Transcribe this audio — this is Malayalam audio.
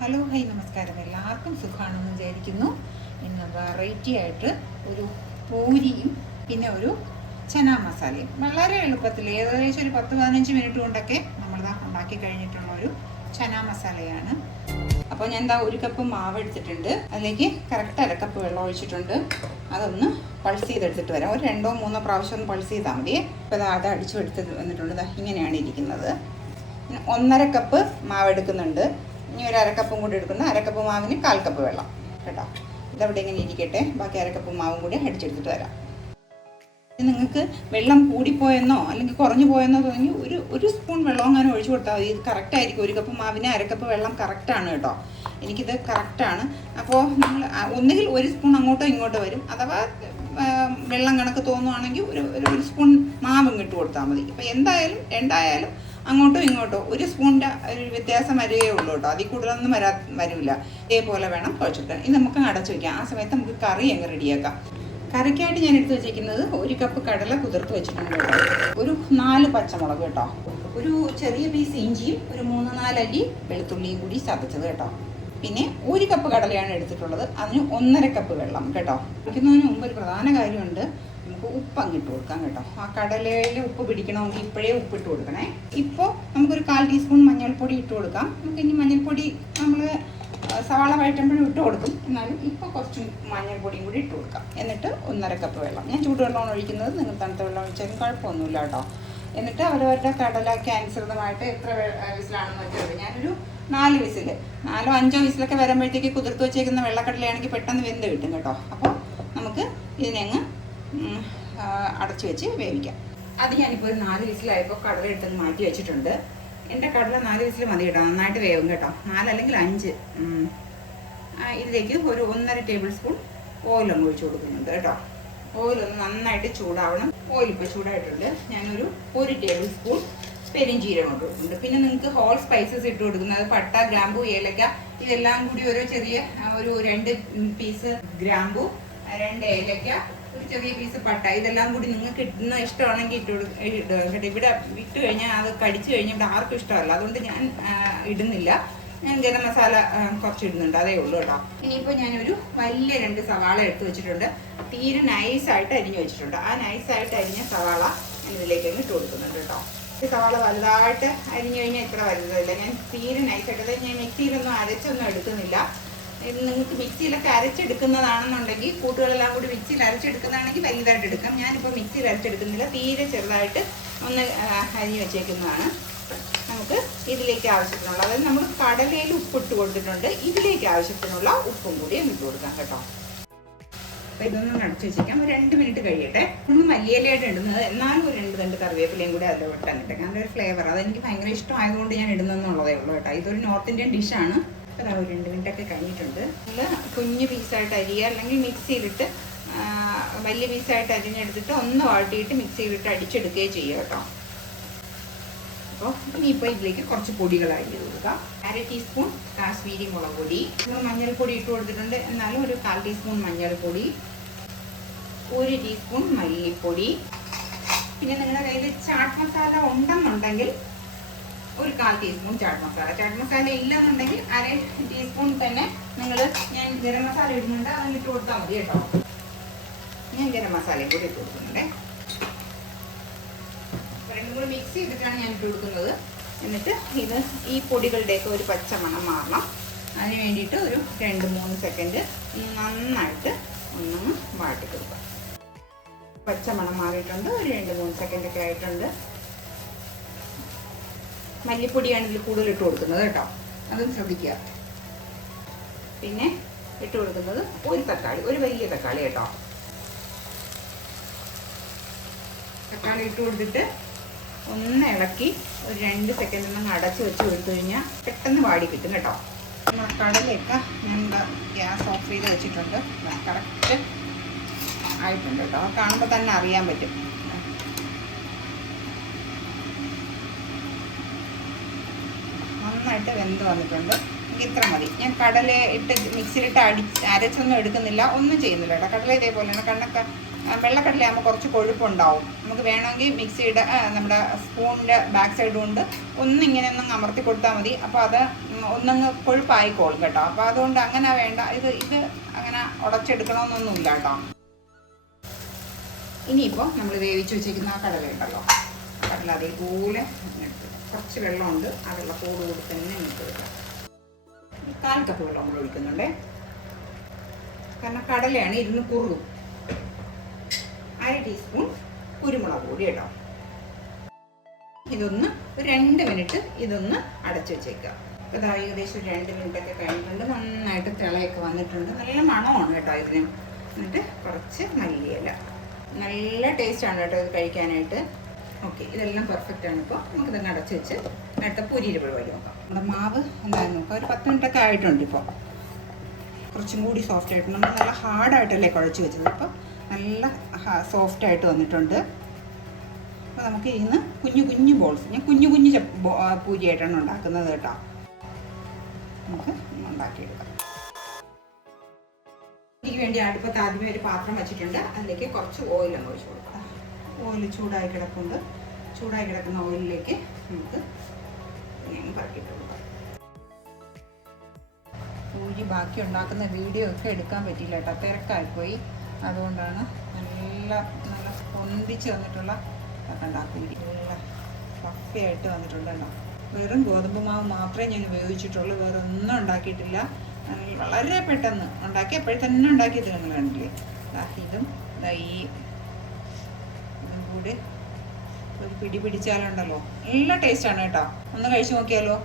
ഹലോ ഹൈ നമസ്കാരം. എല്ലാവർക്കും സുഖമാണെന്ന് വിചാരിക്കുന്നു. ഇന്ന് വെറൈറ്റി ആയിട്ട് ഒരു പൂരിയും പിന്നെ ഒരു ചന മസാലയും. വളരെ എളുപ്പത്തിൽ ഏകദേശം ഒരു പത്ത് പതിനഞ്ച് മിനിറ്റ് കൊണ്ടൊക്കെ നമ്മളിതാ ഉണ്ടാക്കി കഴിഞ്ഞിട്ടുള്ള ഒരു ചന മസാലയാണ്. അപ്പോൾ ഞാൻ എന്താ ഒരു കപ്പ് മാവ് എടുത്തിട്ടുണ്ട്. അതിലേക്ക് കറക്റ്റ് അരക്കപ്പ് വെള്ളം ഒഴിച്ചിട്ടുണ്ട്. അതൊന്ന് പൾസ് ചെയ്തെടുത്തിട്ട് വരാം. ഒരു രണ്ടോ മൂന്നോ പ്രാവശ്യം ഒന്ന് പൾസ് ചെയ്താൽ മതി. അപ്പോൾ അത് അടിച്ചു എടുത്ത് വന്നിട്ടുണ്ട്. ഇങ്ങനെയാണ് ഇരിക്കുന്നത്. ഒന്നര കപ്പ് മാവ് എടുക്കുന്നുണ്ട്. ഇനി ഒരു അരക്കപ്പും കൂടി എടുക്കുന്ന. അരക്കപ്പ് മാവിന് കാൽ കപ്പ് വെള്ളം. കേട്ടോ? ഇതവിടെ ഇങ്ങനെ ഇരിക്കട്ടെ. ബാക്കി അരക്കപ്പ് മാവും കൂടി അടിച്ചെടുത്തിട്ട് വരാം. നിങ്ങൾക്ക് വെള്ളം കൂടിപ്പോയെന്നോ അല്ലെങ്കിൽ കുറഞ്ഞു പോയെന്നോ തോന്നി ഒരു ഒരു സ്പൂൺ വെള്ളം അങ്ങനെ ഒഴിച്ചു കൊടുത്താൽ മതി. ഇത് കറക്റ്റ് ആയിരിക്കും. ഒരു കപ്പ് മാവിന് അരക്കപ്പ് വെള്ളം കറക്റ്റാണ് കേട്ടോ. എനിക്കിത് കറക്റ്റാണ് അപ്പോൾ നമ്മൾ ഒന്നുകിൽ ഒരു സ്പൂൺ അങ്ങോട്ടോ ഇങ്ങോട്ടോ വരും. അഥവാ വെള്ളം കണക്ക് തോന്നുവാണെങ്കിൽ ഒരു ഒരു സ്പൂൺ മാവും ഇട്ട് കൊടുത്താൽ മതി. അപ്പോൾ എന്തായാലും രണ്ടായാലും അങ്ങോട്ടോ ഇങ്ങോട്ടോ ഒരു സ്പൂണിന്റെ ഒരു വ്യത്യാസം വരികയേ ഉള്ളൂ കേട്ടോ. അതിൽ കൂടുതലൊന്നും വരാ വരില്ല ഇതേപോലെ വേണം കുഴച്ചിട്ട് ഇത് നമുക്ക് അടച്ചു വയ്ക്കാം. ആ സമയത്ത് നമുക്ക് കറി അങ്ങ് റെഡിയാക്കാം. കറിക്കായിട്ട് ഞാൻ എടുത്ത് വെച്ചിരിക്കുന്നത് ഒരു കപ്പ് കടല കുതിർത്ത് വെച്ചിട്ടുണ്ട് കേട്ടോ. ഒരു നാല് പച്ചമുളക് കേട്ടോ. ഒരു ചെറിയ പീസ് ഇഞ്ചിയും ഒരു മൂന്ന് നാലല്ലി വെളുത്തുള്ളിയും കൂടി ചതച്ചത് കേട്ടോ. പിന്നെ ഒരു കപ്പ് കടലയാണ് എടുത്തിട്ടുള്ളത്. അതിന് ഒന്നര കപ്പ് വെള്ളം കേട്ടോ. വയ്ക്കുന്നതിന് മുമ്പ് ഒരു പ്രധാന കാര്യമുണ്ട്. നമുക്ക് ഉപ്പ് അങ്ങ് ഇട്ട് കൊടുക്കാം കേട്ടോ. ആ കടലയിൽ ഉപ്പ് പിടിക്കണമെങ്കിൽ ഇപ്പോഴേ ഉപ്പ് ഇട്ട് കൊടുക്കണേ. ഇപ്പോൾ നമുക്കൊരു കാൽ ടീസ്പൂൺ മഞ്ഞൾപ്പൊടി ഇട്ട് കൊടുക്കാം. നമുക്ക് ഇനി മഞ്ഞൾപ്പൊടി നമ്മൾ സവാള വഴറ്റുമ്പോഴും ഇട്ട് കൊടുക്കും. എന്നാലും ഇപ്പോൾ കുറച്ച് മഞ്ഞൾപ്പൊടിയും കൂടി ഇട്ട് കൊടുക്കാം. എന്നിട്ട് ഒന്നര കപ്പ് വെള്ളം. ഞാൻ ചൂടുവെള്ളമാണ് ഒഴിക്കുന്നത്. നിങ്ങൾ തണുത്ത വെള്ളം ഒഴിച്ചാലും കുഴപ്പമൊന്നുമില്ല കേട്ടോ. എന്നിട്ട് അവരവരുടെ കടലയ്ക്ക് അനുസൃതമായിട്ട് എത്ര വിസിലാണെന്ന് വെച്ചത് ഞാനൊരു നാല് വിസിൽ നാലോ അഞ്ചോ വിസിലൊക്കെ വരുമ്പോഴത്തേക്ക് കുതിർത്ത് വെച്ചേക്കുന്ന വെള്ളക്കടലയാണെങ്കിൽ പെട്ടെന്ന് വെന്ത് കിട്ടും കേട്ടോ. അപ്പോൾ നമുക്ക് ഇതിനെ അങ്ങ് അടച്ചു വെച്ച് വേവിക്കാം. അത് ഞാനിപ്പോൾ ഒരു നാല് വിസിലായപ്പോൾ കടല എടുത്തത് മാറ്റി വെച്ചിട്ടുണ്ട്. എന്റെ കടല നാല് വിസിൽ മതി കേട്ടോ നന്നായിട്ട് വേവും കേട്ടോ. നാലല്ലെങ്കിൽ അഞ്ച് ഇതിലേക്ക് ഒരു ഒന്നര ടേബിൾ സ്പൂൺ ഓയിലൊന്ന് ഒഴിച്ചു കൊടുക്കുന്നുണ്ട് കേട്ടോ. ഓയിലൊന്ന് നന്നായിട്ട് ചൂടാവണം. ഓയിൽ ഇപ്പോൾ ചൂടായിട്ടുണ്ട്. ഞാനൊരു ഒരു ടേബിൾ സ്പൂൺ പെരിഞ്ചീരകം ഇട്ട് കൊടുക്കുന്നുണ്ട്. പിന്നെ നിങ്ങൾക്ക് ഹോൾ സ്പൈസസ് ഇട്ട് കൊടുക്കുന്നത് പട്ട ഗ്രാമ്പു ഏലക്ക ഇതെല്ലാം കൂടി ഓരോ ചെറിയ ഒരു രണ്ട് പീസ് ഗ്രാമ്പു രണ്ട് ഏലക്ക ഒരു ചെറിയ പീസ് പട്ട. ഇതെല്ലാം കൂടി നിങ്ങൾക്ക് ഇടുന്ന ഇഷ്ടമാണെങ്കിൽ ഇട്ട് ഇവിടെ ഇട്ട് കഴിഞ്ഞാൽ അത് കടിച്ചു കഴിഞ്ഞാൽ ഇവിടെ ആർക്കും ഇഷ്ടമല്ല. അതുകൊണ്ട് ഞാൻ ഇടുന്നില്ല. ഞാൻ ഗരം മസാല കുറച്ച് ഇടുന്നുണ്ട്. അതേ ഉള്ളൂ കേട്ടോ. ഇനിയിപ്പോൾ ഞാനൊരു വലിയ രണ്ട് സവാള എടുത്ത് വെച്ചിട്ടുണ്ട്. തീരെ നൈസായിട്ട് അരിഞ്ഞു വെച്ചിട്ടുണ്ട്. ആ നൈസായിട്ട് അരിഞ്ഞ സവാള ഞാൻ ഇതിലേക്ക് ഇട്ട് കൊടുക്കുന്നുണ്ട് കേട്ടോ. ഈ സവാള വലുതായിട്ട് അരിഞ്ഞു കഴിഞ്ഞാൽ ഇത്ര വലുതല്ല. ഞാൻ തീരെ നൈസായിട്ട് ഞാൻ മിക്സിയിലൊന്നും അരച്ചൊന്നും എടുക്കുന്നില്ല. ഇത് നിങ്ങൾക്ക് മിക്സിയിലൊക്കെ അരച്ചെടുക്കുന്നതാണെന്നുണ്ടെങ്കിൽ കൂട്ടുകളെല്ലാം കൂടി മിക്സിയിൽ അരച്ചെടുക്കുന്നതാണെങ്കിൽ വലുതായിട്ട് എടുക്കാം. ഞാനിപ്പോൾ മിക്സിയിൽ അരച്ചെടുക്കുന്നില്ല. തീരെ ചെറുതായിട്ട് ഒന്ന് അരി അരിഞ്ഞു വെച്ചേക്കുന്നതാണ്. നമുക്ക് ഇതിലേക്ക് ആവശ്യത്തിനുള്ള അതായത് നമ്മൾ കടലയിൽ ഉപ്പിട്ട് കൊടുത്തിട്ടുണ്ട്. ഇതിലേക്ക് ആവശ്യത്തിനുള്ള ഉപ്പും കൂടി ഒന്ന് ഇട്ട് കൊടുക്കാം കേട്ടോ. അപ്പോൾ ഇതൊന്നും അടച്ചു വെച്ചേക്കാം. ഒരു രണ്ട് മിനിറ്റ് കഴിയട്ടെ. ഒന്ന് മല്ലിയിലയായിട്ട് ഇടുന്നത്. എന്നാലും ഒരു രണ്ട് രണ്ട് കറിവേപ്പിലയും കൂടി അതിൽ വിട്ടാൻ കിട്ടാം കാരണം ഒരു ഫ്ലേവർ അതെനിക്ക് ഭയങ്കര ഇഷ്ടമായതുകൊണ്ട് ഞാൻ ഇടുന്നതെന്നുള്ളതേ ഉള്ളൂ കേട്ടോ. ഇതൊരു നോർത്ത് ഇന്ത്യൻ ഡിഷാണ് അപ്പോൾ ഒരു രണ്ട് മിനിറ്റ് ഒക്കെ കഴിഞ്ഞിട്ടുണ്ട്. നമ്മൾ കുഞ്ഞ് പീസായിട്ട് അരിയുക അല്ലെങ്കിൽ മിക്സിയിലിട്ട് വലിയ പീസായിട്ട് അരിഞ്ഞെടുത്തിട്ട് ഒന്ന് വാട്ടിയിട്ട് മിക്സിയിലിട്ട് അടിച്ചെടുക്കുകയും ചെയ്യുക കേട്ടോ. അപ്പോൾ ഇനിയിപ്പോൾ ഇതിലേക്ക് കുറച്ച് പൊടികളായി കൊടുക്കുക. അര ടീസ്പൂൺ കാശ്മീരി മുളക് പൊടി. നമ്മൾ മഞ്ഞൾപ്പൊടി ഇട്ട് കൊടുത്തിട്ടുണ്ട്. എന്നാലും ഒരു കാൽ ടീസ്പൂൺ മഞ്ഞൾപ്പൊടി. ഒരു ടീസ്പൂൺ മല്ലിപ്പൊടി. പിന്നെ നിങ്ങളുടെ കയ്യിൽ ചാട്ട് മസാല ഉണ്ടെന്നുണ്ടെങ്കിൽ ഒരു കാൽ ടീസ്പൂൺ ചാട്ട് മസാല ചാട്ട് മസാല ഇല്ലെന്നുണ്ടെങ്കിൽ അര ടീസ്പൂൺ തന്നെ നിങ്ങൾ ഞാൻ ഗരം മസാല ഇടുന്നുണ്ട്. അതിൽ ഇട്ട് കൊടുത്താൽ മതി കേട്ടോ. ഞാൻ ഗരം മസാലയും കൂടി ഇട്ട് കൊടുക്കുന്നുണ്ടേ. രണ്ടും കൂടി മിക്സ് ചെയ്തിട്ടാണ് ഞാൻ ഇട്ട് കൊടുക്കുന്നത്. എന്നിട്ട് ഇത് ഈ പൊടികളുടെയൊക്കെ ഒരു പച്ച മണം മാറണം. അതിന് വേണ്ടിയിട്ട് ഒരു രണ്ട് മൂന്ന് സെക്കൻഡ് നന്നായിട്ട് ഒന്ന് പച്ച മണം മാറിയിട്ടുണ്ട്. ഒരു രണ്ട് മൂന്ന് സെക്കൻഡൊക്കെ ആയിട്ടുണ്ട്. മല്ലിപ്പൊടിയാണ് ഇതിൽ കൂടുതൽ ഇട്ട് കൊടുക്കുന്നത് കേട്ടോ. അതും ശ്രദ്ധിക്കുക. പിന്നെ ഇട്ട് കൊടുക്കുന്നത് ഒരു തക്കാളി ഒരു വലിയ തക്കാളി കേട്ടോ. തക്കാളി ഇട്ട് കൊടുത്തിട്ട് ഒന്ന് ഇളക്കി ഒരു രണ്ട് സെക്കൻഡ് ഒന്ന് അടച്ച് വെച്ച് കൊടുത്തു കഴിഞ്ഞാൽ പെട്ടെന്ന് വാടി കിട്ടും കേട്ടോ. നമ്മുടെ കടലയൊക്കെ ഞാൻ ഗ്യാസ് ഓഫ് ചെയ്ത് വെച്ചിട്ടുണ്ട്. കറക്റ്റ് ആയിട്ടുണ്ട് കേട്ടോ. കാണുമ്പോൾ തന്നെ അറിയാൻ പറ്റും. നന്നായിട്ട് വെന്ത് വന്നിട്ടുണ്ട്. എനിക്ക് ഇത്ര മതി. ഞാൻ കടല ഇട്ട് മിക്സിയിലിട്ട് അടി അരച്ചൊന്നും എടുക്കുന്നില്ല. ഒന്നും ചെയ്യുന്നില്ല കേട്ടോ. കടല ഇതേപോലെയാണ്. കണ്ണൊക്കെ വെള്ളക്കടലയാകുമ്പോൾ കുറച്ച് കൊഴുപ്പുണ്ടാവും. നമുക്ക് വേണമെങ്കിൽ മിക്സിയുടെ നമ്മുടെ സ്പൂണിന്റെ ബാക്ക് സൈഡ് കൊണ്ട് ഒന്നിങ്ങനെ ഒന്നും അമർത്തി കൊടുത്താൽ മതി. അപ്പോൾ അത് ഒന്നങ്ങ് കൊഴുപ്പായിക്കോളും കേട്ടോ. അപ്പോൾ അതുകൊണ്ട് അങ്ങനെ വേണ്ട. ഇത് ഇത് അങ്ങനെ ഉടച്ചെടുക്കണമെന്നൊന്നുമില്ല കേട്ടോ. ഇനിയിപ്പോൾ നമ്മൾ വേവിച്ച് വെച്ചിരിക്കുന്ന ആ കടല ഉണ്ടല്ലോ. കടല അതേപോലെ ഇങ്ങെടുത്ത് കുറച്ച് വെള്ളമുണ്ട്. ആ വെള്ളത്തോട് കൂടി തന്നെ നമുക്ക് എടുക്കാം. കാൽ കപ്പ് വെള്ളം നമ്മൾ ഒഴിക്കുന്നുണ്ടേ. കാരണം കടലയാണ് ഇരുന്ന് കുറുകും. അര ടീസ്പൂൺ കുരുമുളക് പൊടി ഇടാം ഇതൊന്ന് ഒരു രണ്ട് മിനിറ്റ് ഇതൊന്ന് അടച്ചു വെച്ചേക്കുക. അപ്പോൾ ഇതാ ഏകദേശം രണ്ട് മിനിറ്റ് ഒക്കെ കഴിഞ്ഞിട്ടുണ്ട്. നന്നായിട്ട് തിളയൊക്കെ വന്നിട്ടുണ്ട്. നല്ല മണമാണ് കേട്ടോ ഇതിന്. എന്നിട്ട് കുറച്ച് മല്ലിയില. നല്ല ടേസ്റ്റാണ് കേട്ടോ ഇത് കഴിക്കാനായിട്ട്. ഓക്കെ ഇതെല്ലാം പെർഫെക്റ്റ് ആണ് ഇപ്പോൾ നമുക്ക് ഇതങ്ങ് അടച്ച് വെച്ച് അടുത്ത പൊരിയിൽ പരിപാടി നോക്കാം. നമ്മുടെ മാവ് എന്തായാലും നോക്കാം. ഒരു പത്ത് മിനിറ്റൊക്കെ ആയിട്ടുണ്ട് ഇപ്പോൾ കുറച്ചും കൂടി സോഫ്റ്റ് ആയിട്ട്. നമ്മൾ നല്ല ഹാർഡായിട്ടല്ലേ കുഴച്ച് വെച്ചത്. ഇപ്പോൾ നല്ല സോഫ്റ്റ് ആയിട്ട് വന്നിട്ടുണ്ട്. അപ്പോൾ നമുക്ക് ഇന്ന് കുഞ്ഞു കുഞ്ഞു ബോൾസ് ഞാൻ കുഞ്ഞു കുഞ്ഞു പൂരി ആയിട്ടാണ് ഉണ്ടാക്കുന്നത് കേട്ടോ. നമുക്ക് ഉണ്ടാക്കിയെടുക്കാം. ഇതിന് വേണ്ടി അടുപ്പത്ത് ആദ്യമേ ഒരു പാത്രം വെച്ചിട്ടുണ്ട്. അതിലേക്ക് കുറച്ച് ഓയിൽ അങ്ങ് ഒഴിച്ച് കൊടുക്കാം. ഓയിൽ ചൂടായി കിടപ്പുണ്ട്. ചൂടായി കിടക്കുന്ന ഓയിലിലേക്ക് നമുക്ക് ഇങ്ങനെ പറക്കിട്ട് കൊടുക്കാം. പൂരി ബാക്കി ഉണ്ടാക്കുന്ന വീഡിയോ ഒക്കെ എടുക്കാൻ പറ്റിയില്ല കേട്ടോ. തിരക്കായിപ്പോയി അതുകൊണ്ടാണ് നല്ല നല്ല പൊന്തിച്ച് വന്നിട്ടുള്ള കണ്ട നല്ല പഫയായിട്ട് വന്നിട്ടുണ്ട് കേട്ടോ. വെറും ഗോതമ്പ് മാവ് മാത്രമേ ഞാൻ ഉപയോഗിച്ചിട്ടുള്ളൂ. വേറെ ഒന്നും ഉണ്ടാക്കിയിട്ടില്ല. വളരെ പെട്ടെന്ന് ഉണ്ടാക്കി അപ്പോഴത്തന്നെ ഉണ്ടാക്കിയത് നിങ്ങൾ കണ്ടില്ലേ? ഇതും ഈ കൂടി. പിടി പിടിച്ചാലുണ്ടല്ലോ. നല്ല ടേസ്റ്റാണ് കേട്ടോ. ഒന്ന് കഴിച്ചു നോക്കിയാലോ?